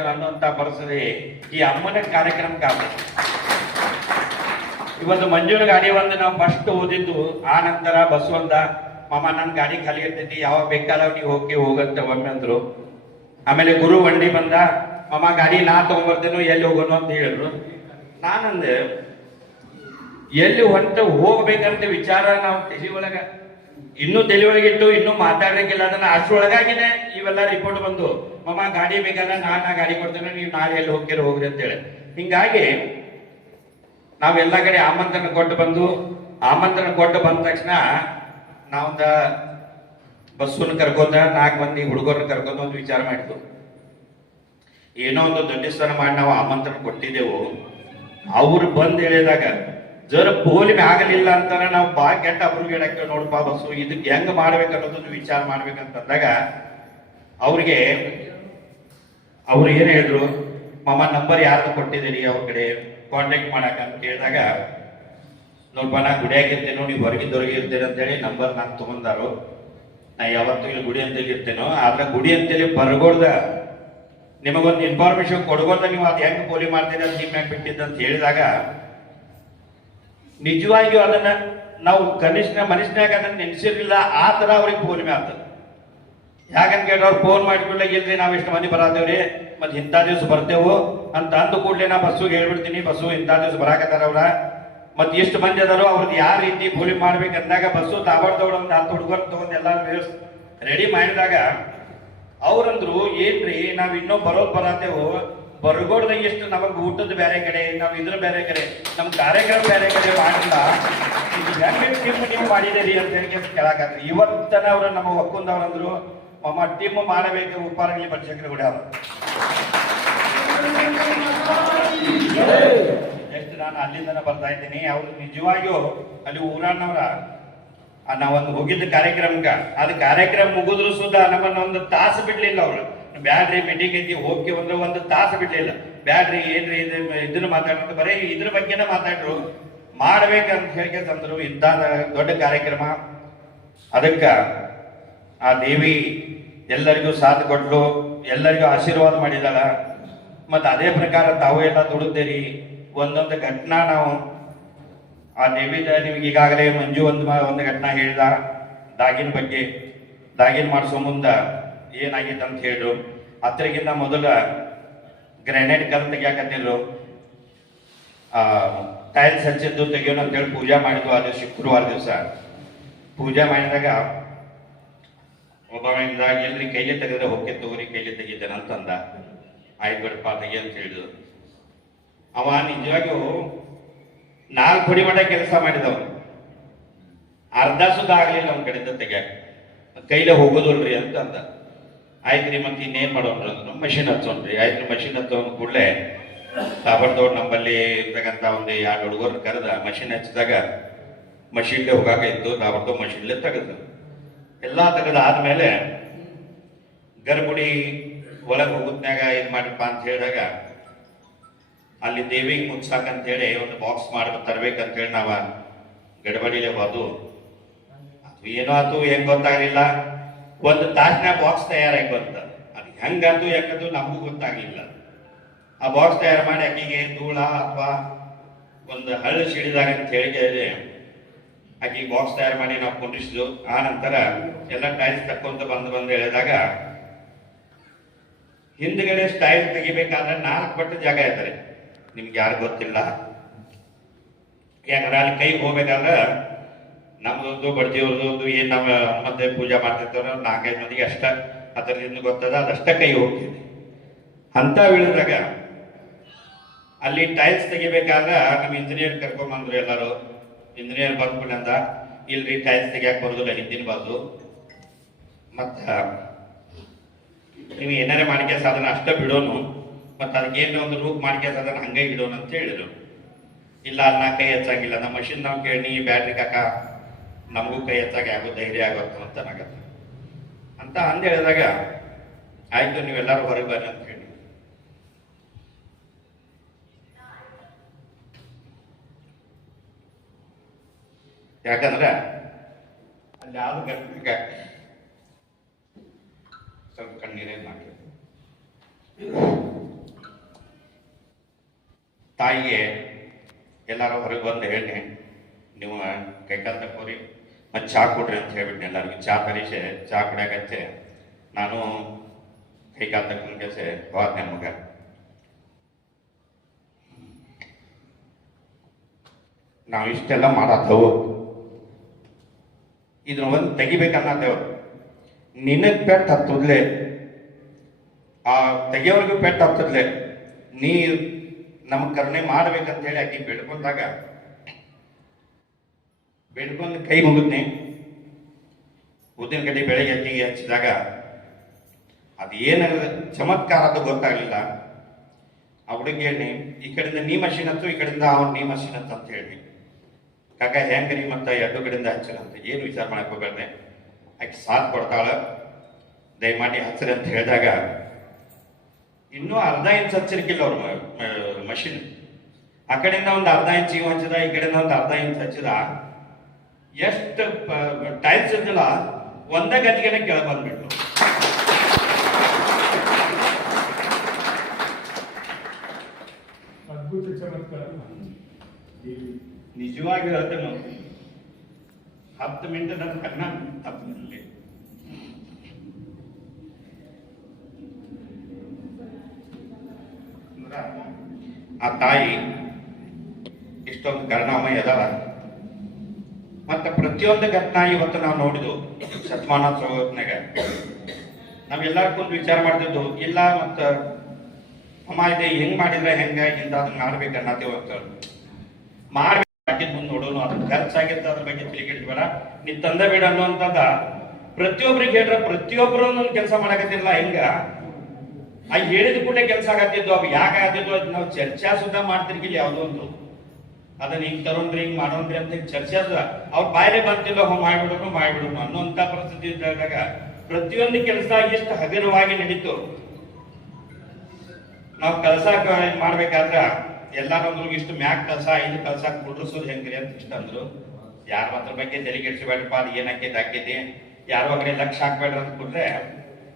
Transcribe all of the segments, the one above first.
ಅನ್ನುವಂತ ಪರಿಸ್ಥಿತಿ ಈ ಅಮ್ಮನ ಕಾರ್ಯಕ್ರಮ ಆಗ್ತದೆ ಇವತ್ತು ಮಂಜೂರ ಗಾಡಿ ಒಂದು ನಾವು ಫಸ್ಟ್ ಓದಿದ್ದು, ಆ ನಂತರ ಬಸವಂತ, ಮಾಮ ನನ್ನ ಗಾಡಿ ಖಾಲಿ ಇರ್ತೈತಿ, ಯಾವಾಗ ಬೇಕಾದ ನೀವು ಹೋಗಿ ಹೋಗಂತ ಒಮ್ಮೆ ಅಂದ್ರು. ಆಮೇಲೆ ಗುರು ವಂಡಿ ಬಂದ, ಮಾಮ, ಗಾಡಿ ನಾ ತಗೊಂಡ್ಬರ್ತೇನು ಎಲ್ಲಿ ಹೋಗೋಣ ಅಂತ ಹೇಳಿದ್ರು. ನಾನಂದೆ, ಎಲ್ಲಿ ಹೊಂಟ ಹೋಗ್ಬೇಕಂತ ವಿಚಾರ ನಾವು ತಲೆ ಒಳಗ ಇನ್ನೂ ತಲೆ ಒಳಗಿಟ್ಟು ಇನ್ನೂ ಮಾತಾಡ್ಲಿಕ್ಕಿಲ್ಲ ಅದನ್ನ ಅಷ್ಟೊಳಗಾಗಿದೆ ಇವೆಲ್ಲ ರಿಪೋರ್ಟ್ ಬಂದು, ಮಮ್ಮ, ಗಾಡಿ ಬೇಕಾದ್ರೆ ನಾನು ಆ ಗಾಡಿ ಕೊಡ್ತೇನೆ, ನೀವು ನಾಳೆ ಎಲ್ಲಿ ಹೋಗ್ತೀರ ಹೋಗ್ರಿ ಅಂತೇಳಿ. ಹಿಂಗಾಗಿ ನಾವೆಲ್ಲ ಕಡೆ ಆಮಂತ್ರಣ ಕೊಟ್ಟು ಬಂದು, ಆಮಂತ್ರಣ ಕೊಟ್ಟು ಬಂದ ತಕ್ಷಣ ನಾವೊಂದ ಬಸ್ಸನ್ನು ಕರ್ಕೊಂಡ ನಾಲ್ಕು ಮಂದಿ ಹುಡುಗರನ್ನ ಕರ್ಕೊಂಡು ಒಂದು ವಿಚಾರ ಮಾಡಿದ್ವು. ಏನೋ ಒಂದು ದೊಡ್ಡ ಸ್ಥಾನ ಮಾಡಿ ನಾವು ಆಮಂತ್ರಣ ಕೊಟ್ಟಿದ್ದೆವು. ಅವ್ರು ಬಂದು ಹೇಳಿದಾಗ ಜರ ಪೋಲಿಮೆ ಆಗಲಿಲ್ಲ ಅಂತಾನೆ ನಾವು ಬಾ ಕೆಟ್ಟ ಅವ್ರಿಗೆ ಹೇಳಕ್ಕೆ ನೋಡಪ್ಪ ಬಸ್ಸು ಇದಕ್ಕೆ ಹೆಂಗ್ ಮಾಡ್ಬೇಕು ಅನ್ನೋದನ್ನ ವಿಚಾರ ಮಾಡ್ಬೇಕಂತಂದಾಗ ಅವ್ರಿಗೆ, ಅವ್ರು ಏನ್ ಹೇಳಿದ್ರು? ಮಮ್ಮ ನಂಬರ್ ಯಾರ್ದು ಕೊಟ್ಟಿದ್ದೀರಿ ಅವ್ರ ಕಡೆ? ಕಾಂಟ್ಯಾಕ್ಟ್ ಮಾಡಕ್ ಅಂತ ಕೇಳಿದಾಗ ನೋಡ್ಪ ನಾ ಗುಡಿಯಾಗ ನೋಡಿ ನೀವು ಹೊರಗಿದ್ದವ್ರಿಗೆ ಇರ್ತೇನೆ ಅಂತೇಳಿ ನಂಬರ್ ನಾನು ತಗೊಂಡಾರು. ನಾ ಯಾವತ್ತೂ ಇಲ್ಲಿ ಗುಡಿ ಅಂತೇಳಿ ಇರ್ತೇನೋ, ಆದ್ರೆ ಗುಡಿ ಅಂತೇಳಿ ಬರ್ಗೋಡ್ದ ನಿಮಗೊಂದು ಇನ್ಫಾರ್ಮೇಶನ್ ಕೊಡ್ಬೋದ ನೀವು, ಅದು ಹೆಂಗ್ ಪೋಲಿ ಮಾಡ್ತೀರಿ ಅಂತ ನಿಮ್ಮ ಬಿಟ್ಟಿದ್ದ ಅಂತ ಹೇಳಿದಾಗ ನಿಜವಾಗಿಯೂ ಅದನ್ನ ನಾವು ಕನಿಷ್ಠ ಮನುಷ್ಯನಾಗ ಅದನ್ನ ನೆನೆಸಿರ್ಲಿಲ್ಲ, ಆ ತರ ಅವ್ರಿಗೆ ಫೋನ್ ಆಗ್ತದೆ. ಯಾಕಂತ ಕೇಳಿ ಅವ್ರು ಫೋನ್ ಮಾಡಿಕೊಳ್ಳ ಇಲ್ರಿ ನಾವು ಇಷ್ಟು ಮಂದಿ ಬರಾತೇವ್ರಿ, ಮತ್ತೆ ಇಂಥ ದಿವಸ ಬರ್ತೇವು ಅಂತ ಅಂದ ಕೂಡಲೇ ನಾ ಬಸ್ಸುಗೆ ಹೇಳ್ಬಿಡ್ತೀನಿ, ಬಸ್ಸು ಇಂಥ ದಿವಸ ಬರಾಕತ್ತಾರ ಅವ್ರ. ಮತ್ತೆ ಎಷ್ಟು ಮಂದಿ ಅದಾರೋ ಅವ್ರದ್ದು ಯಾವ ರೀತಿ ಪೋಲಿ ಮಾಡ್ಬೇಕಂದಾಗ ಬಸ್ಸು ತಾಬಾಡ್ದವ್ರು ಒಂದು ಹತ್ತು ಹುಡುಗರು ತಗೊಂಡು ಎಲ್ಲ ರೆಡಿ ಮಾಡಿದಾಗ ಅವ್ರಂದ್ರು, ಏನ್ರಿ ನಾವು ಇನ್ನೂ ಬರೋದ್ ಬರತ್ತೇವು ಬರಗೋಡ್ದಾಗ ಎಷ್ಟು ನಮಗ್ ಊಟದ ಬೇರೆ ಕಡೆ, ನಾವ್ ಇದ್ರ ಬೇರೆ ಕಡೆ, ನಮ್ ಕಾರ್ಯಕ್ರಮ ಬೇರೆ ಕಡೆ ಮಾಡಿಲ್ಲ. ಹೆಂಗ್ ಟೀಮ್ ನೀವು ಮಾಡಿದಿರಿ ಅಂತ ಹೇಳಿ ಕೇಳಾಕತ್ರಿ ಇವತ್ತನ ಅವ್ರ ನಮ್ಮ ಒಕ್ಕುಂದವ್ರಂದ್ರು ಮಮ್ಮ ಟೀಮ್ ಮಾಡಬೇಕು, ಉಪ್ಪಾರಗಲಿ ಪಂಚಕ್ರಿ ಗುಡಿ ಅವ್ರು ಎಷ್ಟು ನಾನು ಅಲ್ಲಿಂದನ ಬರ್ತಾ ಇದ್ದೀನಿ. ಅವ್ರು ನಿಜವಾಗಿಯೂ ಅಲ್ಲಿ ಊರಣ್ಣವ್ರ ನಾವೊಂದು ಹೋಗಿದ್ದ ಕಾರ್ಯಕ್ರಮಕ್ಕ. ಅದು ಕಾರ್ಯಕ್ರಮ ಮುಗಿದ್ರು ಸುದ ನಮ್ಮನ್ನ ಒಂದು ತಾಸು ಬಿಡ್ಲಿಲ್ಲ ಅವ್ರು. ಬ್ಯಾಡ್ರಿ ಮೀಟಿಂಗ್ ಐತಿ ಹೋಗಿ ಅಂದ್ರೆ ಒಂದು ತಾಸು ಬಿಡ್ಲಿಲ್ಲ. ಬ್ಯಾಡ್ರಿ, ಏನ್ರಿ ಇದು, ಇದನ್ನ ಮಾತಾಡೋದು ಬರೀ ಇದ್ರ ಬಗ್ಗೆನೇ ಮಾತಾಡ್ರು. ಮಾಡ್ಬೇಕಂತ ಹೇಳಿ ತಂದ್ರು ಇಂಥ ದೊಡ್ಡ ಕಾರ್ಯಕ್ರಮ. ಅದಕ್ಕ ಆ ದೇವಿ ಎಲ್ಲರಿಗೂ ಸಾಥ್ ಕೊಟ್ಲು. ಎಲ್ಲರಿಗೂ ಆಶೀರ್ವಾದ ಮಾಡಿದಾಳ. ಮತ್ತೆ ಅದೇ ಪ್ರಕಾರ ತಾವು ಎಲ್ಲ ದುಡಿದಿರಿ ಒಂದೊಂದು ಘಟನಾ ನಾವು ಆ ದೇವಿದ ನಿಮ್ಗೆ ಈಗಾಗಲೇ ಮಂಜು ಒಂದು ಒಂದು ಘಟನಾ ಹೇಳಿದ. ದಾಗಿನ ಬಗ್ಗೆ, ದಾಗಿನ ಮಾಡಿಸೋ ಮುಂದ ಏನಾಗಿತ್ತು ಅಂತ ಹೇಳು ಹತ್ತರಿಗಿಂತ ಮೊದಲ ಗ್ರೆನೇಡ್ ಕಲ್ ತೆಗಿಯಾಕತ್ತಿದ್ರು. ಟೈಲ್ಸ್ ಹಚ್ಚಿದ್ದು ತೆಗಿಯೋಣ ಅಂತ ಹೇಳಿ ಪೂಜಾ ಮಾಡಿದ್ವು ಅದು ಶುಕ್ರವಾರ ದಿವಸ. ಪೂಜೆ ಮಾಡಿದಾಗ ಒಬ್ಬ ಎಲ್ರಿ ಕೈಲಿ ತೆಗೆದ್ರೆ ಹೋಗಿ ತಗೋರಿ, ಕೈಲಿ ತೆಗಿತೇನೆ ಅಂತಂದ ಆಯ್ತು ಬಿಡಪ್ಪ, ತೆಗಿ ಅಂತ ಹೇಳಿದ್ರು. ಅವ ನಿಜವಾಗಿಯೂ ನಾಲ್ಕು ಪುಡಿ ಮಟ್ಟ ಕೆಲಸ ಮಾಡಿದವನು ಅರ್ಧ ಸುದ್ದ ಆಗಲಿಲ್ಲ ಅವ್ನ ಕಡೆಯಿಂದ ತೆಗಿಯಾಕ. ಕೈಲೇ ಹೋಗೋದಲ್ರಿ ಅಂತ ಅಂದ. ಆಯ್ತ್ರಿ ಮತ್ತೆ ಇನ್ನೇನ್ ಮಾಡೋಣ? ಅಂದ್ರೆ ಮಷಿನ್ ಹಚ್ಚೋಣ್ರಿ. ಆಯ್ತು ಮಷಿನ್ ಹಚ್ಚೋನ್ ಕೂಡಲೇ ತಾಬರ್ದವ್ರು ನಮ್ಮಲ್ಲಿ ಇರ್ತಕ್ಕಂಥ ಒಂದು ಎರಡು ಹುಡುಗರು ಕರೆದ ಮಷಿನ್ ಹಚ್ಚಿದಾಗ ಮಷಿನ್ಗೆ ಹೋಗಾಕ ಇತ್ತು ತಾಬರ್ದವ್ ಮಷಿನ್ಲೆ ತೆಗೆದು. ಎಲ್ಲ ತೆಗೆದ ಆದ್ಮೇಲೆ ಗರ್ಭುಡಿ ಒಳಗೆ ಹೋಗುತ್ತಾಗ ಇದು ಮಾಡಿಪ್ಪ ಅಂತ ಹೇಳಿದಾಗ ಅಲ್ಲಿ ದೇವಿಗೆ ಮುಗ್ಸಾಕಂತ ಹೇಳಿ ಒಂದು ಬಾಕ್ಸ್ ಮಾಡಿ ತರ್ಬೇಕಂತ ಹೇಳಿ ನಾವ ಗಡಬಡಿಲೆ ಹೋದು ಅದು ಏನೋ ಆತು, ಹೆಂಗ್ ಗೊತ್ತಾಗ್ಲಿಲ್ಲ. ಒಂದು ತಾಸಿನ ಬಾಕ್ಸ್ ತಯಾರಾಗಿ ಬಂತ. ಅದು ಹೆಂಗಾತು ಯಾಕದು ನಮಗೂ ಗೊತ್ತಾಗ್ಲಿಲ್ಲ. ಆ ಬಾಕ್ಸ್ ತಯಾರು ಮಾಡಿ ಅಕ್ಕಿಗೆ ಧೂಳ ಅಥವಾ ಒಂದು ಹಳ್ಳು ಸಿಡಿದಾಗ ಅಂತ ಹೇಳಿ ಆಕಿಗೆ ಬಾಕ್ಸ್ ತಯಾರು ಮಾಡಿ ನಾವು ಕುಂಡಿಸಿದ್ವು ಆ ನಂತರ ಎಲ್ಲ ಟೈಲ್ಸ್ ತಕ್ಕೊಂತ ಬಂದು ಬಂದು ಹೇಳಿದಾಗ ಹಿಂದ್ಗಡೆ ಸ್ಟೈಲ್ ತೆಗಿಬೇಕಾದ್ರೆ ನಾಲ್ಕು ಪಟ್ಟು ಜಾಗ ಇದ್ದಾರೆ. ನಿಮ್ಗೆ ಯಾರು ಗೊತ್ತಿಲ್ಲ. ಯಾಕಂದ್ರೆ ಅಲ್ಲಿ ಕೈ ಹೋಗ್ಬೇಕಾದ್ರೆ ನಮ್ದೊಂದು ಬಡ್ತಿಯವ್ರದ್ದು ಏನ್ ನಾವು ಮತ್ತೆ ಪೂಜೆ ಮಾಡ್ತಿರ್ತಾರೆ ನಾಲ್ಕೈದು ಮಂದಿಗೆ ಅಷ್ಟ ಅದರಿಂದ ಗೊತ್ತದ, ಅದಷ್ಟ ಕೈ ಹೋಗ್ತೀವಿ ಅಂತ ಹೇಳಿದಾಗ, ಅಲ್ಲಿ ಟೈಲ್ಸ್ ತೆಗಿಬೇಕಾದ್ರೆ ನಮ್ಮ ಇಂಜಿನಿಯರ್ ಕರ್ಕೊಂಡ್ ಎಲ್ಲರೂ. ಇಂಜಿನಿಯರ್ ಬಂದ್ಬಿಟ್ಟಂತ ಇಲ್ರಿ ಟೈಲ್ಸ್ ತೆಗಿಯಾಕ ಬರೋದಿಲ್ಲ, ಹಿಂದಿನ ಬಾಜು ಮತ್ತ, ನೀವು ಏನಾರೇ ಮಾಡಿಕೆ ಸಾಧನ, ಅಷ್ಟ ಬಿಡೋನು, ಮತ್ತೆ ಅದಕ್ಕೆ ಏನೋ ಒಂದು ರೂಪ್ ಮಾಡಿಕೆ ಸಾಧನ, ಹಂಗೆ ಇಡೋನು ಅಂತ ಹೇಳಿದ್ರು. ಇಲ್ಲ ಅಲ್ಲಿ ನಾ ಕೈ ಹೆಚ್ಚಾಗಿಲ್ಲ. ನಮ್ಮ ಮಷಿನ್ ನಾವು ಕೇಳಿ ಬ್ಯಾಟ್ರಿ ಕಾಕ ನಮಗೂ ಕೈ ಎತ್ತಾಗ ಆಗೋ ಧೈರ್ಯ ಆಗುತ್ತೆ ಅಂತ ನಗತ್ತೆ ಅಂತ ಅಂದ ಹೇಳಿದಾಗ, ಆಯ್ತು, ನೀವೆಲ್ಲರೂ ಹೊರಗೆ ಬರ್ರಿ ಅಂತ ಹೇಳಿ. ಯಾಕಂದ್ರೆ, ಅಲ್ಲಿ ಯಾವ್ದು ಗಟ್ಟಿಗ ಸ್ವಲ್ಪ ಕಣ್ಣೀರೇನು ಮಾಡಿ. ತಾಯಿಗೆ ಎಲ್ಲರೂ ಹೊರಗೆ ಬಂದು ಹೇಳಿ ನೀವು ಕೈಕಾಲು ತಕ್ಕೋರಿ ಮತ್ತು ಚಹಾ ಕೊಡ್ರಿ ಅಂತ ಹೇಳ್ಬಿಟ್ಟು ಎಲ್ಲರಿಗೂ. ಚಹಾ ತರಿಸೆ ಚಹಾ ಕುಡಿಯಾಕತ್ತೆ. ನಾನು ಕೈಕಾಲು ತಕ್ಕೊಂಡ್ ಕೆಲಸ ಹೋದ್ನೆ ಮಗ. ನಾವು ಇಷ್ಟೆಲ್ಲ ಮಾಡತ್ತವು. ಇದನ್ನ ಒಂದು ತೆಗಿಬೇಕನ್ನತ್ತೇವ ನಿನಗ್ ಪೆಟ್ಟು ಹತ್ತದ್ಲೆ? ಆ ತೆಗಿಯವ್ರಿಗೂ ಪೆಟ್ಟು ಹತ್ತದ್ಲೆ? ನೀ ನಮ್ ಕರುಣೆ ಮಾಡ್ಬೇಕಂತ ಹೇಳಿ ಆಕಿ ಬೇಡ್ಕೊಂಡಾಗ ಬೇಡ್ಕೊಂಡು ಕೈ ಮುಗಿದ್ನೆ. ಉದ್ದಿನ ಕಡ್ಡಿ ಬೆಳಗ್ಗೆ ಅಕ್ಕಿಗೆ ಹಚ್ಚಿದಾಗ ಅದು ಏನ ಚಮತ್ಕಾರ ಅದು ಗೊತ್ತಾಗ್ಲಿಲ್ಲ. ಆ ಹುಡುಗಿ ಹೇಳಿ ಈ ಕಡೆಯಿಂದ ನೀ ಮಷೀನ್ ಹತ್ತು ಈ ಕಡೆಯಿಂದ ಅವ್ನು ನೀ ಮಷೀನ್ ಹತ್ತು ಅಂತ ಹೇಳಿ ಕಾಕ ರೀ ಮತ್ತ ಎರಡು ಕಡೆಯಿಂದ ಹಚ್ಚರಂತ ಏನು ವಿಚಾರ ಮಾಡಕ್ ಹೋಗ್ಬೇಡ್ದೆ ಆಕೆ ಸಾಥ್ ಕೊಡ್ತಾಳ. ದಯಮಾಡಿ ಹಚ್ಚರಿ ಅಂತ ಹೇಳಿದಾಗ ಇನ್ನೂ ಅರ್ಧ ಇಂಚ್ ಹಚ್ಚಿರ್ಕಿಲ್ಲ ಅವ್ರ ಮಷಿನ್. ಆ ಕಡೆಯಿಂದ ಒಂದು ಅರ್ಧ ಇಂಚ್ ಇವ್ ಹಚ್ಚಿದ, ಈ ಕಡೆಯಿಂದ ಒಂದು ಅರ್ಧ ಇಂಚ್ ಹಚ್ಚಿದ. ಎಷ್ಟು ಟೈಲ್ಸ್ ಇದ್ದಿಲ್ಲ ಒಂದೇ ಗತಿಗೆನೆ ಕೆಳ ಬಂದ್ಬಿಟ್ಟು ಅದ್ಭುತ ಚಮತ್ಕಾರ. ನಿಜವಾಗಿ ಹೇಳ್ತೇನೆ ಹತ್ತು ಮಿನಿಟ್ ನನ್ನ ಕಣ್ಣ ತಪ್ಪಿನಲ್ಲಿ ಆ ತಾಯಿ ಇಷ್ಟೊಂದು ಕರುಣಾಮಯ ಅದಾಳ. ಮತ್ತೆ ಪ್ರತಿಯೊಂದು ಘಟನಾ ಇವತ್ತು ನಾವು ನೋಡಿದ್ವು ಶತಮಾನೋತ್ಸವನಾಗ ನಾವೆಲ್ಲರಿಗೊಂದು ವಿಚಾರ ಮಾಡ್ತಿದ್ದು, ಇಲ್ಲ ಮತ್ತ ಅಮ್ಮ ಇದೆ, ಹೆಂಗ್ ಮಾಡಿದ್ರೆ ಹೆಂಗ ಇಂತ ಅದನ್ನ ಮಾಡ್ಬೇಕು ಅನ್ನತ್ತೇವ ಅಂತ ಮಾಡ್ಬೇಕು ಮುಂದೆ ನೋಡೋನು, ಅದ್ರ ಖರ್ಚಾಗಿರ್ತ ಅದ್ರ ಬಗ್ಗೆ ತಿಳಿಗಿಡ್ಬೇಡ ನೀ ತಂದ ಬೇಡ ಅನ್ನುವಂತದ ಪ್ರತಿಯೊಬ್ರಿಗೆ ಹೇಳ್ರ ಪ್ರತಿಯೊಬ್ಬರು ಒಂದೊಂದು ಕೆಲಸ ಮಾಡಕತ್ತಿಲ್ಲ ಹೆಂಗ? ಆ ಹೇಳಿದ ಕೂಡಲೇ ಕೆಲಸ ಆಗತ್ತಿದ್ದು, ಅವ್ ಯಾಕೆ ಆಗತ್ತಿದ್ದು ಅದ್ ನಾವು ಚರ್ಚಾ ಸುದ್ದ ಮಾಡ್ತಿರ್ಗಿಲ್ಲ ಯಾವುದೋ ಒಂದು. ಅದನ್ನ ಹಿಂಗ್ ತರೋಣ್ರಿ, ಹಿಂಗ್ ಮಾಡೋಣ್ರಿ ಅಂತ ಚರ್ಚೆ ಅದ ಅವ್ರ ಬಾಯಿಲೆ ಬಂತಿಲ್ಲ, ಹೋ, ಮಾಡ್ಬಿಡೋನು ಮಾಡ್ಬಿಡೋನು ಅನ್ನೋಂತ ಪರಿಸ್ಥಿತಿ ಇದ್ದಾಗ ಪ್ರತಿಯೊಂದು ಕೆಲಸ ಎಷ್ಟು ಹಗುರವಾಗಿ ನಡೀತು. ನಾವು ಕೆಲಸ ಮಾಡ್ಬೇಕಾದ್ರ ಎಲ್ಲಾರು ಇಷ್ಟು ಮ್ಯಾಕ್ ಕೆಲಸ ಇದು ಕೆಲಸ ಕುಡ್ರಿಸೋದು ಹೆಂಗ್ರಿ ಅಂತ ಇಷ್ಟ ಅಂದ್ರು. ಯಾರ ಅದ್ರ ಬಗ್ಗೆ ತಲೆ ಕೆಡ್ಸ್ಬೇಡಪ್ಪ ಅದು ಏನ್ ಹಾಕೈತಿ ಯಾರು ಕಡೆ ಲಕ್ಷ ಹಾಕ್ಬೇಡ್ರ ಅಂತ ಕೊಟ್ರೆ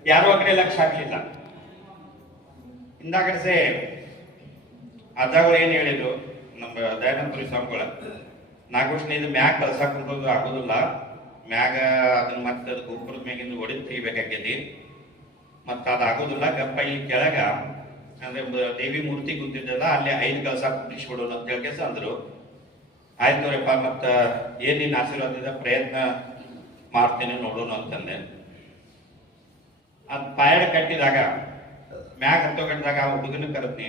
ಯಾರು ಕಡೆ ಲಕ್ಷ ಹಾಕ್ಲಿಲ್ಲ. ಕಲಸೆ ಅದ್ರಾಗ ಏನ್ ಹೇಳಿದ್ರು? ನಮ್ಮ ದಯಾನಂದಪುರಿ ಸ್ವಾಮಿಗಳ. ವರ್ಷ ಇದು ಮ್ಯಾಗ ಕಳ್ಸಾಕ್ ಆಗೋದಿಲ್ಲ. ಮ್ಯಾಗ ಅದನ್ನ ಮತ್ತೆ ಗೊಬ್ಬರದ ಮ್ಯಾಗಿಂದ ಒಡೆದು ತೆಗಿಬೇಕಾಗೈತಿ ಮತ್ತ ಅದು ಆಗೋದಿಲ್ಲ, ಗಪ್ಪ ಇಲ್ಲಿ ಕೆಳಗ. ಅಂದ್ರೆ ದೇವಿ ಮೂರ್ತಿ ಕುಂತಿದ್ದಲ್ಲ ಅಲ್ಲಿ ಐದು ಕಳಸ ಕುಟ್ಟಿಸ್ಬಿಡೋದು ಅಂತ ಹೇಳಿ ಅಂದ್ರು. ಆಯ್ತು ನೋಡಪ್ಪ, ಮತ್ತ ಏನ್ ನಿನ್ನ ಆಶೀರ್ವಾದದಿಂದ ಪ್ರಯತ್ನ ಮಾಡ್ತೇನೆ ನೋಡೋಣ ಅಂತಂದೆ. ಅದ್ ಪಾಯಡ ಕಟ್ಟಿದಾಗ, ಮ್ಯಾಗ ಹತ್ತೋ ಕಟ್ಟಿದಾಗ ಆ ಹುಡುಗನ ಕರೆದ್ನಿ.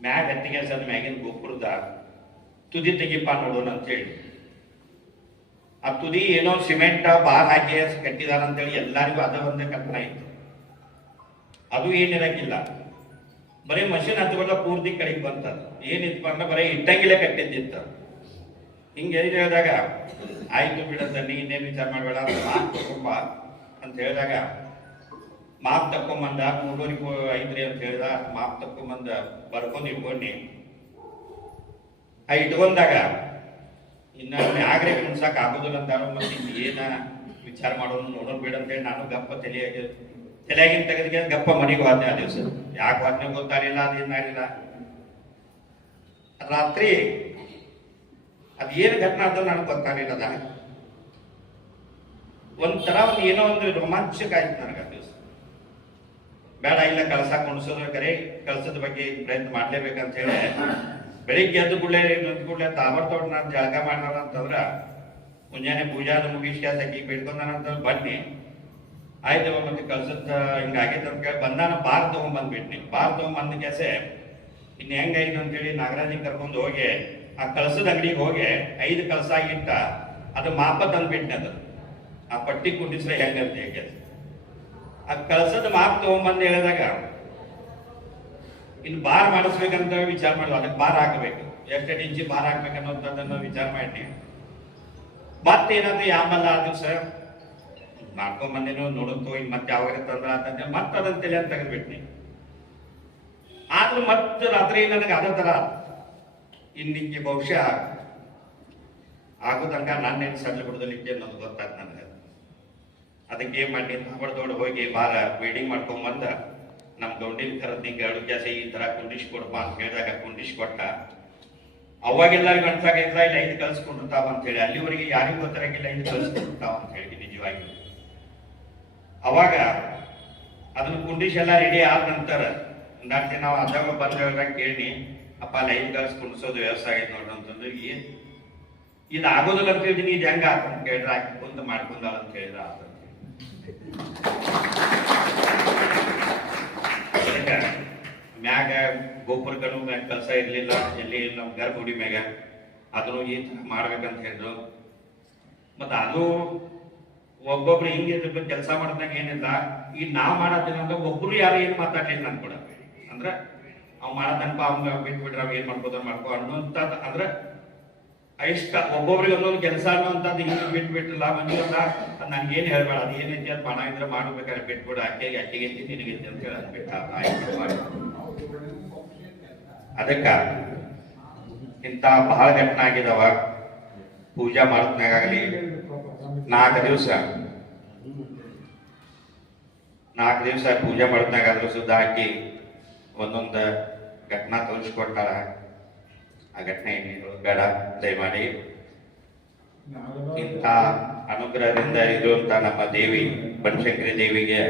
ಮ್ಯಾಗ ಹತ್ತಿಗೆ ಸದ್ ಮ್ಯಾಗಿನ ಗೋಪುರದ ತುದಿ ತೆಗಿಪ್ಪ ನೋಡೋಣ ಅಂತ ಹೇಳಿ ಆ ತುದಿ ಏನೋ ಸಿಮೆಂಟ್, ಬಾರ್ ಹಾಕಿ ಕಟ್ಟಿದಾರ ಅಂತೇಳಿ ಎಲ್ಲರಿಗೂ ಅದ ಒಂದೇ ಕಲ್ಪನೆ ಇತ್ತು ಅದು ಏನಿರಕ್ಕಿಲ್ಲ ಬರೀ ಮಷಿನ್ ಹತ್ಕೊಂಡ ಪೂರ್ತಿ ಕಡೆಗೆ ಬಂತ ಏನಿತ್ತು ಅಂದ್ರೆ ಬರೀ ಇಟ್ಟಂಗಿಲೆ ಕಟ್ಟಿದ್ದಿತ್ತ. ಹಿಂಗೆ ಹೇಳಿದಾಗ, ಆಯ್ತು ಬಿಡಂತ ನೀ ಇನ್ನೇನು ವಿಚಾರ ಮಾಡಬೇಡ ಅಂತ ಹೇಳಿದಾಗ ಮಾಪ್ ತಕೊಂಬಂದ ಮೂರೂರಿಗೆ ಐತ್ರಿ ಅಂತ ಹೇಳಿದ, ಮಾಪ್ ತಕೊಂಬಂದ ಬರ್ಕೊಂಡು ಇಟ್ಕೊಂಡಿ. ಆ ಇಟ್ಕೊಂಡಾಗ ಇನ್ನ ಆಗ್ರೆ ಮುನ್ಸಕ್ ಆಗೋದಿಲ್ಲ ಅಂತಾರೋ ಮತ್ತೆ ಏನ ವಿಚಾರ ಮಾಡೋನು ನೋಡೋದು ಬೇಡ ಅಂತೇಳಿ ನಾನು ಗಪ್ಪ ತಲೆಯಾಗಿ ತಲೆಯಾಗಿನ ತೆಗೆದಿಗೆ ಗಪ್ಪ ಮನೆಗೆ ಹೋದ್ನೆ ಆ ದಿವಸ. ಯಾಕೆ ಹೋದ್ನೆ ಗೊತ್ತಾಗಲಿಲ್ಲ ಅದೇನಾಗಲಿಲ್ಲ ರಾತ್ರಿ ಅದೇನು ಘಟನೆ ಅಂತ ನನಗೆ ಗೊತ್ತಾಗಲಿಲ್ಲ ಒಂಥರ ಒಂದು ಏನೋ ಒಂದು ರೋಮಾಂಚಕ ಆಯ್ತು ನನಗೆ. ಬೇಡ, ಇಲ್ಲ ಕಳಸ ಕುಣಿಸೋದ್ರ ಕರೆ, ಕಳ್ಸದ ಬಗ್ಗೆ ಪ್ರಯತ್ನ ಮಾಡ್ಲೇಬೇಕಂತ ಹೇಳಿ ಬೆಳಿಗ್ಗೆ ಎದ್ದು ಕೂಡಲೇ ಇನ್ನೊಂದು ಕೂಡಲೇ ತಾವರ್ ತೋಟ ನಾನು ಜಳಕ ಮಾಡ್ತಾರ ಅಂತಂದ್ರ ಮುಂಜಾನೆ ಪೂಜಾದ ಮುಗಿಸಿ ಸಕ್ಕಿ ಬೇಡ್ಕೊಂಡಾನಂತ ಬನ್ನಿ. ಆಯ್ತು ಮತ್ತೆ ಕಳ್ಸದ ಹಿಂಗ ಆಗೈತೆ ಅಂತ ಕೇಳಿ ಬಂದಾನ, ಬಾರ್ ತಗೊಂಡ್ಬಂದ್ಬಿಟ್ನಿ ಬಾರ್ ತಗೊಂಡ್ಬಂದ ಕೆಸೆ ಇನ್ನು ಹೆಂಗಾಯ್ತು ಅಂತೇಳಿ ನಾಗರಾಜಿಗೆ ಕರ್ಕೊಂಡು ಹೋಗಿ, ಆ ಕಳ್ಸದ ಅಂಗಡಿಗೆ ಹೋಗಿ ಐದು ಕಳ್ಸ ಇಟ್ಟ, ಅದು ಮಾಪ ತಂದ್ಬಿಟ್ನಿ ಅದು. ಆ ಪಟ್ಟಿ ಕುಂಡಿಸ್ರೆ ಹೆಂಗಂತ ಹೇಗೆ ಆ ಕಳಸದ ಮಾತು ತಗೊಂಡ್ಬಂದು ಹೇಳಿದಾಗ ಇನ್ನು ಬಾರ್ ಮಾಡಿಸ್ಬೇಕಂತ ವಿಚಾರ ಮಾಡುವ ಅದಕ್ಕೆ ಬಾರ್ ಹಾಕಬೇಕು. ಎಷ್ಟೆಷ್ಟು ಇಂಚಿ ಬಾರ್ ಹಾಕ್ಬೇಕನ್ನೋದನ್ನ ವಿಚಾರ ಮಾಡಿ ಮತ್ತೇನಾದ್ರು ಯಾಮಲ್ಲ ಆ ದಿವಸ ಮಾಡ್ಕೊಂಡ್ ಬಂದೇನೋ ನೋಡಂತೋ ಇನ್ ಮತ್ತೆ ಯಾವಾಗ ತಂದ್ರ ಅಂತಂದ್ರೆ ಮತ್ತೆ ಅದನ್ನ ತಲೆ ತೆಗೆದ್ಬಿಟ್ನಿ. ಆದ್ರೂ ಮತ್ತೆ ರಾತ್ರಿ ನನಗೆ ಅದೇ ತರ ಇನ್ನಿಕ್ಕೆ ಬಹುಶಃ ಆಗೋ ತನಕ ನಾನು ಏನು ಸಡ್ಲ ಗೊತ್ತಾಯ್ತು ನನಗೆ ಅದಕ್ಕೆ ಏನ್ ಮಾಡಿ ಹೊಡೆದೋಡ್ ಹೋಗಿ ಬಾರ ವೇಡಿಂಗ್ ಮಾಡ್ಕೊಂಡ್ ಬಂದ. ನಮ್ ಗೌಂಡಿನ ಕರೆದ್ ನಿಂಗೆ ಕೆಲಸ ಈ ತರ ಕುಂಡಿಸ್ ಕೊಡಪ್ಪ ಅಂತ ಹೇಳಿದಾಗ ಕುಂಡಿಸ್ ಕೊಟ್ಟ. ಅವಾಗ ಎಲ್ಲರಿಗೂ ಅನ್ಸಾಗಿಲ್ಲ ಇಲ್ಲ ಇದು ಕಲ್ಸ್ಕೊಂಡಿರ್ತಾವ ಅಂತ ಹೇಳಿ. ಅಲ್ಲಿವರೆಗೆ ಯಾರಿಗೂ ಗೊತ್ತಿರಂಗಿಲ್ಲ ಇದು ಕಲ್ಸ್ಕೊಂಡಿರ್ತಾವ ಅಂತ ಹೇಳಿ ನಿಜವಾಗಿ. ಅವಾಗ ಅದನ್ನ ಕುಂಡಿಸ್ ಎಲ್ಲ ರೆಡಿ ಆದ ನಂತರ ನಾಟಿ ನಾವು ಅದಾಗ ಬಂದಾಗ ಕೇಳಿ ಅಪ್ಪ ಲೈನ್ ಕಲ್ಸ್ ಕುಂಡಿಸೋದು ವ್ಯವಸ್ಥೆ ಆಗೈತೆ ನೋಡ್ರಿ ಅಂತಂದ್ರೆ ಏನ್ ಇದು ಆಗೋದಿಲ್ಲ ಅಂತ ಹೇಳಿದೀನಿ ಇದು ಹೆಂಗ ಅಂತ ಕೇಳಿದ್ರೆ ಹಾಕಿ ಕುಂತ ಮಾಡ್ಕೊಂಡಾಳ ಅಂತ ಹೇಳಿದ್ರೆ. ಅದಕ್ಕ ಮ್ಯಾಗ ಗೋಪುರಗಳು, ಮ್ಯಾಗ ಕೆಲಸ ಇರಲಿಲ್ಲ, ಎಲ್ಲಿ ನಮ್ಮ ಗರ್ಭಗುಡಿ ಮ್ಯಾಗ. ಅದನ್ನು ಈ ತರ ಮಾಡ್ಬೇಕಂತ ಹೇಳಿದ್ರು ಮತ್ತು ಅದು ಒಬ್ಬೊಬ್ರು ಹಿಂಗೆ ಕೆಲಸ ಮಾಡಿದಾಗ ಏನಿಲ್ಲ. ಈಗ ನಾವು ಮಾಡತ್ತೀವಿ ಒಬ್ಬರು ಯಾರು ಏನು ಮಾತಾಡ್ಲಿಲ್ಲ ನನ್ ಕೂಡ ಅಂದ್ರ ಅವ್ನ ಬಿಟ್ಟು ಬಿಟ್ರೆ ಅವ್ ಏನು ಮಾಡ್ಕೋತಾರ ಮಾಡ್ಕೋ ಅನ್ನೋಂಥದ್ದು ಅಂದ್ರ ಇಷ್ಟ ಒಬ್ಬೊಬ್ರಿಗೆ ಒಂದೊಂದು ಕೆಲಸ ಅನ್ನುವಂಥದ್ದು ಹಿಂಗೆ ಬಿಟ್ಟು ಬಿಟ್ಟಿಲ್ಲ ಮಂಜುಲ್ಲ ನನ್ಗೆ ಏನ್ ಹೇಳ್ಬೇಡ, ಅದು ಏನೈತಿ ಅದು ಬಣ ಇದ್ರೆ ಮಾಡ್ಬೇಕಾದ್ರೆ ಬಿಟ್ಬಿಡು, ಅಕ್ಕೆಗೆ, ಅಕ್ಕಿಗೆ ಐತಿ ನಿನಗೈತಿ ಅಂತ ಹೇಳಿ ಅದು ಬಿಟ್ಟ ಅದಕ್ಕ ಇಂತ ಬಹಳ ಘಟನೆ ಆಗಿದಾವ. ಪೂಜಾ ಮಾಡತ್ನಾಗಲಿ ನಾಲ್ಕು ದಿವಸ. ನಾಲ್ಕು ದಿವಸ ಪೂಜೆ ಮಾಡತ್ನಾಗಾದ್ರೂ ಸುದ್ದ ಹಾಕಿ ಒಂದೊಂದು ಘಟನಾ ತೋರಿಸ್ಕೊಟ್ಟಾರ. ಆ ಘಟನೆ ಬೇಡ. ದಯಮಾಡಿ ಇಂಥ ಅನುಗ್ರಹದಿಂದ ಇರುವಂತ ನಮ್ಮ ದೇವಿ ಬನಶಂಕರಿ ದೇವಿಗೆ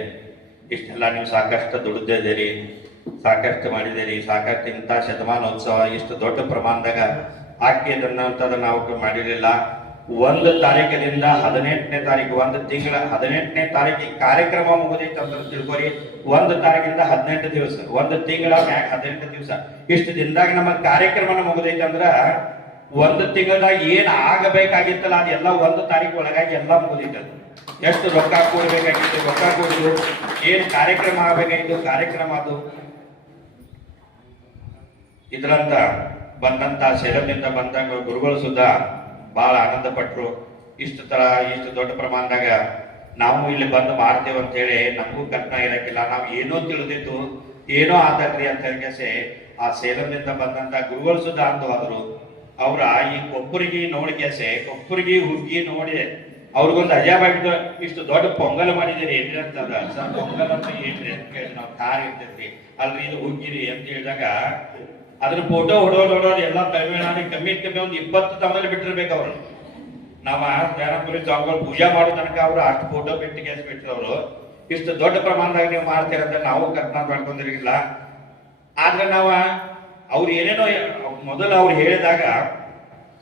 ಇಷ್ಟೆಲ್ಲ ನೀವು ಸಾಕಷ್ಟು ದುಡಿದಿದ್ದೀರಿ ಸಾಕಷ್ಟು ಮಾಡಿದಿರಿ ಸಾಕಷ್ಟು ಇಂಥ ಶತಮಾನೋತ್ಸವ ಇಷ್ಟು ದೊಡ್ಡ ಪ್ರಮಾಣದಾಗ ಹಾಕಿದನ್ನಂಥದ್ದು ನಾವು ಮಾಡಿರಲಿಲ್ಲ. ಒಂದು ತಾರೀಕಿನಿಂದ ಹದಿನೆಂಟನೇ ತಾರೀಕು, ಒಂದು ತಿಂಗಳ ಹದಿನೆಂಟನೇ ತಾರೀಕಿಗೆ ಕಾರ್ಯಕ್ರಮ ಅಂತ ತಿಳ್ಕೊರಿ. ಒಂದು ತಾರೀಕಿಂದ ಹದಿನೆಂಟು ದಿವಸ, ಒಂದು ತಿಂಗಳ ಮ್ಯಾಗ ಹದಿನೆಂಟು ದಿವಸ. ಇಷ್ಟು ದಿನದಾಗ ನಮ್ಮ ಕಾರ್ಯಕ್ರಮನ ಮುಗಿದೈತೆ ಅಂದ್ರ ಒಂದು ತಿಂಗಳದಾಗ ಏನ್ ಆಗಬೇಕಾಗಿತ್ತಲ್ಲ, ಅದೆಲ್ಲ ಒಂದು ತಾರೀಕು ಒಳಗಾಗಿ ಎಲ್ಲ ಮುಗಿದೈತೆ ಎಷ್ಟು ರೊಕ್ಕ ಕೂಡಬೇಕಾಗಿತ್ತು, ರೊಕ್ಕ ಕೂಡಿದ್ರು ಏನ್ ಕಾರ್ಯಕ್ರಮ ಆಗಬೇಕಾಗಿತ್ತು, ಕಾರ್ಯಕ್ರಮ ಅದು. ಇದ್ರಂತ ಬಂದಂತ ಸೇಲಂನಿಂದ ಬಂದಂಗ ಗುರುಗಳು ಸುದ್ದ ಬಹಳ ಆನಂದ ಪಟ್ಟರು ಇಷ್ಟು ತರ, ಇಷ್ಟು ದೊಡ್ಡ ಪ್ರಮಾಣದಾಗ ನಾವು ಇಲ್ಲಿ ಬಂದು ಮಾಡ್ತೇವೆ ಅಂತ ಹೇಳಿ ನಮಗೂ ಕಲ್ಪನೆ ಇರಕ್ಕಿಲ್ಲ ನಾವು ಏನೋ ತಿಳಿದಿತ್ತು ಏನೋ ಆತಕ್ರಿ ಅಂತ ಹೇಳಿ ಆ ಸೇಲಂನಿಂದ ಬಂದಂತ ಗುರುಗಳು ಸುದ್ದ ಅಂದು ಅವ್ರ ಈ ಕೊಪ್ಪರಿಗೆ ನೋಡಿ ಕೆಸೆ ಕೊಪ್ಪರಿಗೆ ಹುಗ್ಗಿ ನೋಡಿ ಅವ್ರಿಗೊಂದು ಅಜಾಬಾಗಿದ್ದು ಇಷ್ಟು ದೊಡ್ಡ ಪೊಂಗಲ್ ಮಾಡಿದಿರಿ ಏನ್ರಿ ಅಂತಂದ್ರ, ಸರ್, ಪೊಂಗಲ್ ಅಂತ ಏನ್ರಿ? ಅಂತ ಕೇಳಿ ನಾವು ಕಾರ್ ಇರ್ತೈತಿ ಅಲ್ರಿ, ಇದು ಹುಗ್ಗಿರಿ ಅಂತ ಹೇಳಿದಾಗ ಅದ್ರ ಫೋಟೋ ಹೊಡೋದು ಹೊಡೋದು ಎಲ್ಲ ತಮಿಳ್ನಾಡಿಗೆ ಕಮ್ಮಿ ಕಮ್ಮಿ ಒಂದು ಇಪ್ಪತ್ತು ತಮ್ಮಲ್ಲಿ ಬಿಟ್ಟಿರ್ಬೇಕು ಅವರು. ನಮ್ಮ ಜ್ಞಾನಪುರಿ ಸ್ವಾಮಿಗಳು ಪೂಜೆ ಮಾಡೋ ತನಕ ಅವರು ಅಷ್ಟು ಫೋಟೋ ಬಿಟ್ಟು ಕೆಲಸ ಬಿಟ್ಟಿರೋರು ಇಷ್ಟು ದೊಡ್ಡ ಪ್ರಮಾಣದಾಗ ನೀವು ಮಾಡ್ತೀರಂತ ನಾವು ಕಲ್ಪನಾ ಮಾಡ್ಕೊಂಡಿರಲಿಲ್ಲ. ಆದ್ರೆ ನಾವ ಅವ್ರು ಏನೇನೋ ಮೊದಲು ಅವ್ರು ಹೇಳಿದಾಗ,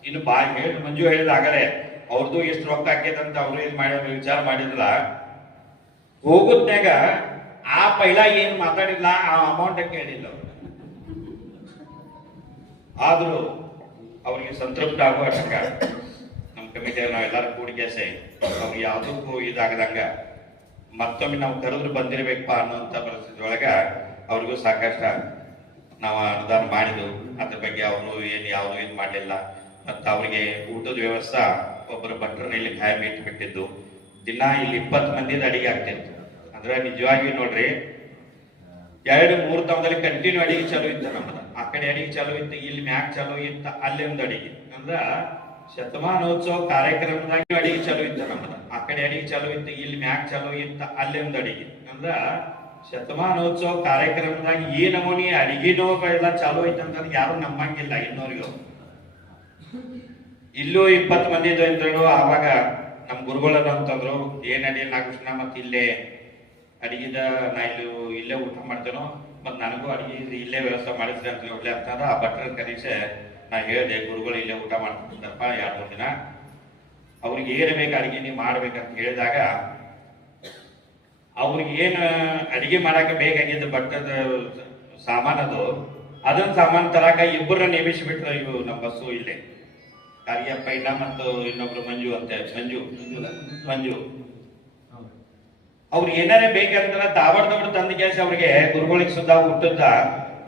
ಇನ್ನು ಬಾ ಹೇಳಿ, ಮಂಜು ಹೇಳಿದಾಗಲೇ ಅವ್ರದ್ದು ಎಷ್ಟು ರೊಕ್ಕ ಹಾಕೈತಂತ ಅವ್ರು ಏನ್ ಮಾಡಿ ವಿಚಾರ ಮಾಡಿದ್ರಲ್ಲ ಹೋಗುದ್ನಾಗ ಆ ಪೈಲ ಏನು ಮಾತಾಡಿಲ್ಲ, ಆ ಅಮೌಂಟ್ ಕೇಳಿಲ್ಲ ಆದ್ರೂ ಅವರಿಗೆ ಸಂತೃಪ್ತ ಆಗುವ ಅಷ್ಟಕ್ಕ ನಮ್ಮ ಕಮಿಟಿಯಲ್ಲಿ ನಾವೆಲ್ಲರೂ ಕೂಡಿಗೆಸೆ ಅವ್ರಿಗೆ ಯಾವುದಕ್ಕೂ ಇದಾಗದಂಗ ಮತ್ತೊಮ್ಮೆ ನಾವು ಕರೆದ್ರು ಬಂದಿರ್ಬೇಕಪ್ಪ ಅನ್ನುವಂಥ ಪರಿಸ್ಥಿತಿ ಒಳಗೆ ಅವ್ರಿಗೂ ಸಾಕಷ್ಟು ನಾವು ಅನುದಾನ ಮಾಡಿದ್ದು. ಅದ್ರ ಬಗ್ಗೆ ಅವರು ಏನು, ಯಾವುದು ಇದು ಮಾಡಲಿಲ್ಲ. ಮತ್ತು ಅವರಿಗೆ ಊಟದ ವ್ಯವಸ್ಥೆ ಒಬ್ಬರು ಭಟ್ರನ್ನ ಇಲ್ಲಿ ಖಾಯಂ ಇಟ್ಟುಬಿಟ್ಟಿದ್ದು ದಿನ ಇಲ್ಲಿ ಇಪ್ಪತ್ತು ಮಂದಿದ ಅಡಿಗೆ ಆಗ್ತಿತ್ತು. ಅಂದ್ರೆ ನಿಜವಾಗಿ ನೋಡ್ರಿ, ಎರಡು ಮೂರು ತವದಲ್ಲಿ ಕಂಟಿನ್ಯೂ ಅಡಿಗೆ ಚಲೋ ಇತ್ತು ನಮ್ಮದ. ಆ ಕಡೆ ಅಡಿಗೆ ಚಾಲು ಇತ್ತು, ಇಲ್ಲಿ ಮ್ಯಾಕ್ ಚಾಲು ಇತ್ತು, ಅಲ್ಲಿ ಒಂದು ಅಡಿಗೆ. ಅಂದ್ರ ಶತಮಾನೋತ್ಸವ ಕಾರ್ಯಕ್ರಮದಾಗ ಅಡಿಗೆ ಚಾಲು ಇತ್ತು ನಮ್ಮದ. ಆ ಕಡೆ ಅಡಿಗೆ ಚಾಲು ಇತ್ತು, ಇಲ್ಲಿ ಮ್ಯಾಕ್ ಚಾಲು ಇತ್ತು, ಅಲ್ಲಿ ಒಂದು ಅಡಿಗೆ. ಅಂದ್ರ ಶತಮಾನೋತ್ಸವ ಕಾರ್ಯಕ್ರಮದಾಗ ಈ ನಮೂನಿ ಅಡಿಗೆನೋ ಎಲ್ಲ ಚಾಲು ಐತೆ ಅಂತ ಯಾರು ನಂಬಂಗಿಲ್ಲ ಇನ್ನೋರಿಗೂ. ಇಲ್ಲೂ ಇಪ್ಪತ್ತು ಮಂದಿ ಇದ್ರು ಆವಾಗ ನಮ್ ಗುರುಗಳು ಅಂತಂದ್ರು ಏನ್ ನಾಗಕೃಷ್ಣ ಮತ್ತೆ ಇಲ್ಲೇ ಅಡಿಗಿದ ನಾ ಇಲ್ಲಿ ಇಲ್ಲೇ ಊಟ ಮಾಡ್ತೇನೋ ಮತ್ ನನಗೂ ಅಡಿಗೆ ಇಲ್ಲೇ ವ್ಯವಸ್ಥೆ ಮಾಡಿಸ್ರಿ ಅಂತ ಒಳ್ಳೆ ಅಂತಂದ್ರೆ ಆ ಭಟ್ರ ಕರೀಸೆ ನಾ ಹೇಳಿದೆ, ಗುರುಗಳು ಇಲ್ಲೇ ಊಟ ಮಾಡ್ತಿದ್ದಪ್ಪ ಎರಡು ಮೂರು ದಿನ. ಅವ್ರಿಗೆ ಏನ್ ಬೇಕು ಅಡಿಗೆ ನೀವು ಮಾಡ್ಬೇಕಂತ ಹೇಳಿದಾಗ ಅವ್ರಿಗೆ ಏನು ಅಡಿಗೆ ಮಾಡಕ್ಕೆ ಬೇಕಾಗಿದ್ದು ಭಟ್ಟದ ಸಾಮಾನದು ಅದನ್ನ ಸಾಮಾನು ತರಾಕ ಇಬ್ಬರನ್ನ ನೇಮಿಸಿಬಿಟ್ರು ಇವು ನಮ್ಮ ಬಸ್ಸು ಇಲ್ಲೇ. ಕಾರ್ಯಪ್ಪ ಇಲ್ಲ ಮತ್ತು ಇನ್ನೊಬ್ರು ಮಂಜು ಅಂತೆ, ಮಂಜು ಮಂಜು ಅವ್ರು ಏನಾರೇ ಬೇಕಂತಾರ ದಾವಡ್ ದೊಡ್ಡ ತಂದ ಕೇಸಿ ಅವ್ರಿಗೆ ಗುರುಗಳಿಗೆ ಸುದ್ದ ಹುಟ್ಟುತ್ತಾ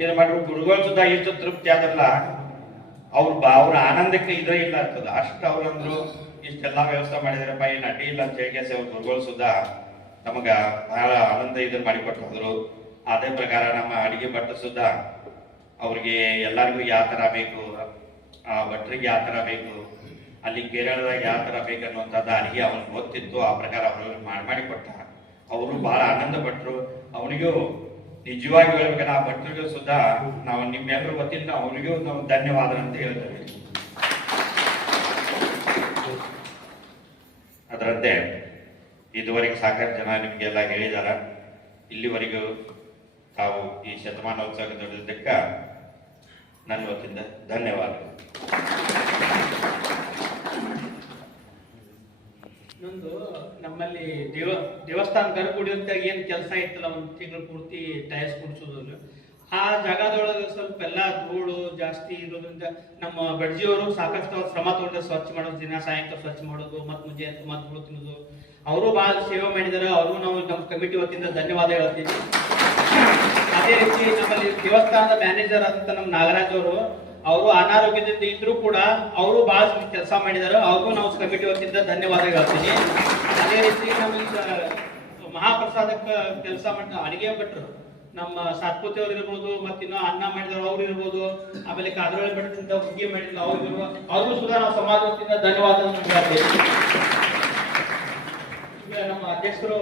ಇದು ಮಾಡ್ರು? ಗುರುಗಳು ಸುದ್ದ ಎಷ್ಟು ತೃಪ್ತಿ ಆದಲ್ಲ ಅವ್ರು ಅವ್ರ ಆನಂದಕ್ಕೆ ಇದ್ರೆ ಇಲ್ಲ ಅಂತದ. ಅಷ್ಟು ಅವ್ರಂದ್ರು ಇಷ್ಟೆಲ್ಲಾ ವ್ಯವಸ್ಥೆ ಮಾಡಿದಾರಪ್ಪ, ಏನ್ ಅಡ್ಡಿ ಇಲ್ಲ ಅಂತ ಹೇಳಿ ಅವ್ರು ಗುರುಗಳು ಸುದ್ದ ನಮಗ ಬಹಳ ಆನಂದ ಇದನ್ನ ಮಾಡಿಕೊಟ್ಟು ಅದೇ ಪ್ರಕಾರ ನಮ್ಮ ಅಡಿಗೆ ಭಟ್ಟ ಸುದ್ದ, ಅವ್ರಿಗೆ ಎಲ್ಲರಿಗೂ ಯಾವ ತರ ಬೇಕು? ಆ ಭಟ್ರಿಗೆ ಯಾವ ತರ ಬೇಕು? ಅಲ್ಲಿ ಕೇರಳದಾಗ ಯಾವ ತರ ಬೇಕು ಅನ್ನುವಂಥದ್ದು ಅಡಿಗೆ ಅವ್ನಿಗೆ ಗೊತ್ತಿತ್ತು ಆ ಪ್ರಕಾರ ಅವರು ಮಾಡಿ ಮಾಡಿ ಕೊಟ್ಟ. ಅವರು ಬಹಳ ಆನಂದ ಪಟ್ಟರು ಅವನಿಗೂ ನಿಜವಾಗಿ ಹೇಳ್ಬೇಕು ಆ ಭಟ್ರಿಗೂ ಸುಧಾ ನಾವು ನಿಮ್ಮೆಲ್ಲರ ವತಿಯಿಂದ ಅವನಿಗೂ ನಾವು ಧನ್ಯವಾದ ಅಂತ ಹೇಳ್ತೇವೆ ಅದರಂತೆ ಇದುವರೆಗೆ ಸಾಕಷ್ಟು ಜನ ನಿಮಗೆಲ್ಲ ಹೇಳಿದಾರ. ಇಲ್ಲಿವರೆಗೂ ತಾವು ಈ ಶತಮಾನೋತ್ಸವಕ್ಕೆ ದೊಡ್ಡದಕ್ಕ ನನ್ನ ವತಿಯಿಂದ ಧನ್ಯವಾದಗಳು ಇನ್ನೊಂದು, ನಮ್ಮಲ್ಲಿ ದೇವ, ದೇವಸ್ಥಾನ ಗರ್ಭಗುಡಿ ಅಂತ ಏನು ಕೆಲಸ ಇತ್ತಲ್ಲ, ಒಂದು ತಿಂಗಳು ಪೂರ್ತಿ ಟೈರ್ಸ್ ಕುಡಿಸೋದು ಆ ಜಾಗದೊಳಗೆ ಸ್ವಲ್ಪ ಎಲ್ಲ ಧೂಳು ಜಾಸ್ತಿ ಇರೋದ್ರಿಂದ ನಮ್ಮ ಬಡ್ಜಿಯವರು ಸಾಕಷ್ಟು ಶ್ರಮ ತೊಗೊಂಡ್ರೆ ಸ್ವಚ್ಛ ಮಾಡೋದು, ದಿನ ಸಾಯಂಕಾಲ ಸ್ವಚ್ಛ ಮಾಡೋದು, ಮತ್ತು ಮುಂಜೆ ಅಂತ ಮತ್ತೆ ಧೂಳು ತಿನ್ನೋದು. ಅವರು ಬಹಳ ಸೇವೆ ಮಾಡಿದಾರೆ ಅವರು ನಾವು ನಮ್ಮ ಕಮಿಟಿ ವತಿಯಿಂದ ಧನ್ಯವಾದ ಹೇಳ್ತೀವಿ ಅದೇ ರೀತಿ ನಮ್ಮಲ್ಲಿ ದೇವಸ್ಥಾನದ ಮ್ಯಾನೇಜರ್ ಆದಂತ ನಮ್ಮ ನಾಗರಾಜ್ ಅವರು ಅವರು ಅನಾರೋಗ್ಯದಿಂದ ಇದ್ರು ಕೂಡ ಅವರು ಬಹಳ ಕೆಲಸ ಮಾಡಿದ್ದಾರೆ. ಅವ್ರಿಗೂ ನಾವು ಕಮಿಟಿ ವತಿಯಿಂದ ಧನ್ಯವಾದ ಹೇಳ್ತೀನಿ. ಅದೇ ರೀತಿ ನಮ್ಮ ಸ- ಮಹಾಪ್ರಸಾದಕ್ಕೆ ಕೆಲಸ ಮಾಡಿದ ಅಡಿಗೆ ಭಟ್ರು, ನಮ್ಮ ಸಾತ್ಪತಿ ಅವ್ರು ಇರ್ಬೋದು, ಮತ್ತೆ ಇನ್ನು ಅನ್ನ ಮಾಡಿದವರು ಅವ್ರು ಇರ್ಬೋದು, ಆಮೇಲೆ ಕಾದ್ರೊಳಗೆ ಭಟ್ರಿಂದ ಹುಗ್ಗಿ ಮಾಡಿದ್ರು ಅವ್ರು ಇರ್ಬೋದು, ಅವ್ರಿಗೂ ಸುಧಾ ನಾವು ಸಮಾಜ ವತಿಯಿಂದ ಧನ್ಯವಾದ ನಮ್ಮ ಅಧ್ಯಕ್ಷರು